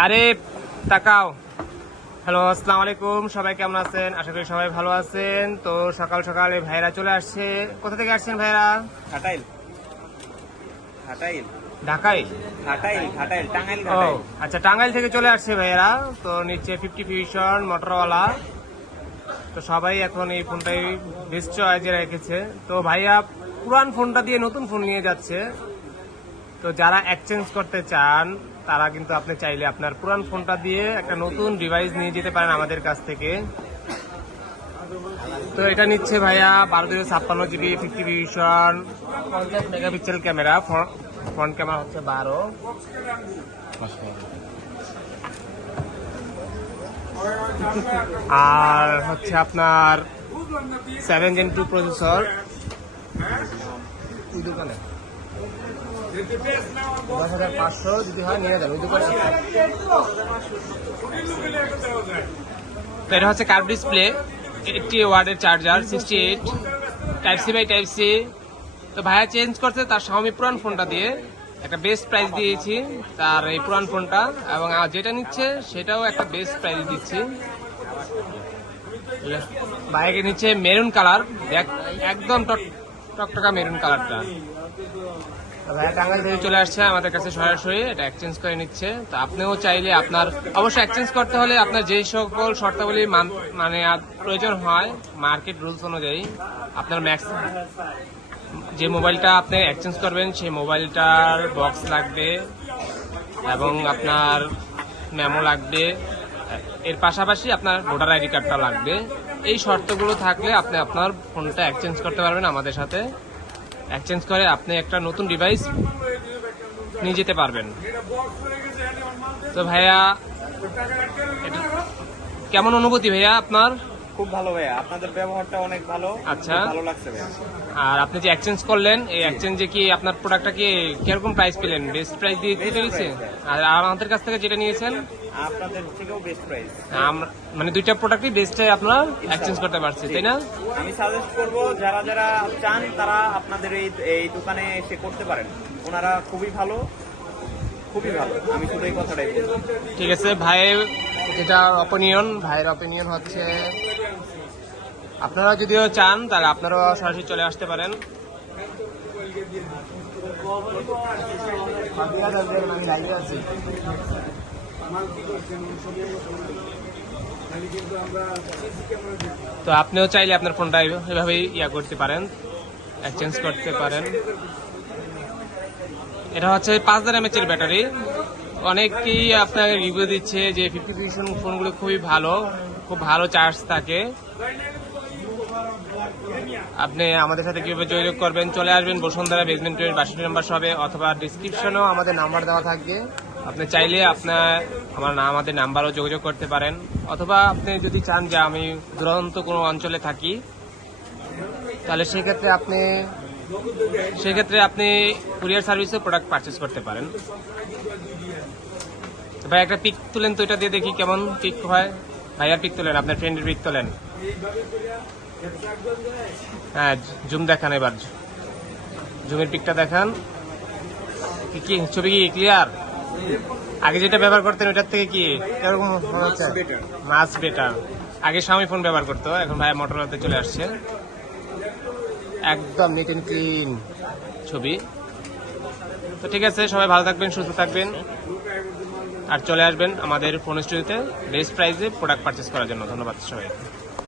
আরে তাকাও। হ্যালো, আসসালামু আলাইকুম। সবাই কেমন আছেন? আশা করি সবাই ভালো আছেন। তো সকাল সকালে ভাইরা চলে আসছে। কোথা থেকে আসছেন ভাইরা? ঘাটাইল ঘাটাইল ঢাকায়। ঘাটাইল ঘাটাইল টাঙ্গাইল ও ঘাটাইল। আচ্ছা, টাঙ্গাইল থেকে চলে আসছে ভাইয়েরা। তো নিচে 50 ফিউশন মোটরওয়ালা। তো সবাই এখন এই ফোনটাই বেস্ট চয়েসে রেখেছে। তো ভাইয়া পুরান ফোনটা দিয়ে নতুন ফোন নিয়ে যাচ্ছে। তো যারা এক্সচেঞ্জ করতে চান তারা কিন্তু আপনি চাইলে আপনার পুরান ফোনটা দিয়ে একটা নতুন ডিভাইস নিয়ে যেতে পারেন আমাদের কাছ থেকে। তো এটা নিচ্ছে ভাইয়া 1256 GB 50 fusion 50 megapixel camera. Front camera হচ্ছে 12। আর হচ্ছে আপনার 7 Gen 2 প্রসেসর। ওই দোকানে 10,500 যদি হয় নিয়ে যান ওই দোকানে। তো এটা হচ্ছে কার্ভ ডিসপ্লে, 80 ওয়াটের charger, 68 type C by type C. তো ভাইয়া চেঞ্জ করছে তার Xiaomi পুরান ফোনটা দিয়ে। একটা বেস্ট প্রাইস দিয়েছি তার এই পুরান ফোনটা, এবং যেটা নিচ্ছে সেটাও একটা বেস্ট প্রাইস দিচ্ছি। ভাইয়াকে নিচ্ছে মেরুন কালার, একদম টকটকা মেরুন কালারটা। ভাইয়া টাঙ্গাইল থেকে চলে আসছে আমাদের কাছে সরাসরি এটা এক্সচেঞ্জ করে নিচ্ছে। তো আপনিও চাইলে আপনার অবশ্যই এক্সচেঞ্জ করতে হলে আপনার যেই সকল শর্তাবলী মানে প্রয়োজন হয় মার্কেট রুলস অনুযায়ী, আপনার ম্যাক্স যে মোবাইলটা আপনি এক্সচেঞ্জ করবেন সেই মোবাইলটার বক্স লাগবে এবং আপনার মেমো লাগবে। এর পাশাপাশি আপনার ভোটার আইডি কার্ডটা লাগবে। এই শর্তগুলো থাকলে আপনি আপনার ফোনটা এক্সচেঞ্জ করতে পারবেন আমাদের সাথে। এক্সচেঞ্জ করে আপনি একটা নতুন ডিভাইস নিয়ে যেতে পারবেন। তো ভাইয়া কেমন অনুভূতি ভাইয়া আপনার? খুব ভালো ভাইয়া, আপনাদের ব্যবহারটা অনেক ভালো। আচ্ছা, ভালো লাগছে ভাইয়া। আর আপনি যে এক্সচেঞ্জ করলেন এই এক্সচেঞ্জে কি আপনার প্রোডাক্টটা কি কিরকম প্রাইস পেলেন? বেস্ট প্রাইস দিয়ে দিয়েছে? আর আমাদের কাছ থেকে যেটা নিয়েছেন আপনাদের থেকেও বেস্ট প্রাইস। মানে দুইটা প্রোডাক্টই বেস্টে আপনারা এক্সচেঞ্জ করতে পারছি, তাই না? আমি সাজেস্ট করব যারা যারা চান তারা আপনাদের এই দোকানে এসে করতে পারেন। ওনারা খুবই ভালো, খুবই ভালো। আমি শুধু এই কথাটাই বলবো। ঠিক আছে ভাইয়ের যেটা অপিনিয়ন, ভাইয়ের অপিনিয়ন হচ্ছে আপনারা যদিও চান তাহলে আপনারাও সরাসরি চলে আসতে পারেন। তো আপনিও চাইলে আপনার ফোনটা এভাবেই করতে পারেন, এক্সচেঞ্জ করতে পারেন। এটা হচ্ছে 5000 mAh এর ব্যাটারি। অনেকেই আপনাকে রিভিউ দিচ্ছে যে 50 ফিউশন ফোনগুলো খুবই ভালো, খুব ভালো চার্জ থাকে। আপনি আমাদের সাথে কিভাবে যোগাযোগ করবেন? চলে আসবেন বসুন্ধরা বেসমেন্ট 62 নম্বর শপে, অথবা ডিসক্রিপশনেও আমাদের নাম্বার দেওয়া থাকবে। আপনি চাইলে আমাদের নাম্বারও যোগাযোগ করতে পারেন, অথবা আপনি যদি চান যে আমি দুরন্ত কোনো অঞ্চলে থাকি তাহলে সেক্ষেত্রে আপনি কুরিয়ার সার্ভিসে প্রোডাক্ট পারচেস করতে পারেন। ভাই একটা পিক তুলেন তো, এটা দিয়ে দেখি কেমন পিক হয়। ভাইয়ার পিক তোলেন, আপনার ফ্রেন্ডের পিক তোলেন। হ্যাঁ, জুম দেখান, এবার জুমের পিকটা দেখান। কি ছবি কি ক্লিয়ার? আগে যেটা ব্যবহার করতেন ওটার থেকে কি এরকম মনে হচ্ছে? মাছ বেটার। আগে Xiaomi ফোন ব্যবহার করতো, এখন ভাই মোটরোলাতে চলে আসছে। একদম নিট এন্ড ক্লিন ছবি। তো ঠিক আছে, সবাই ভালো থাকবেন, সুস্থ থাকবেন, আর চলে আসবেন আমাদের ফোন স্টুডিওতে বেস্ট প্রাইসে প্রোডাক্ট পারচেস করার জন্য। ধন্যবাদ সবাই।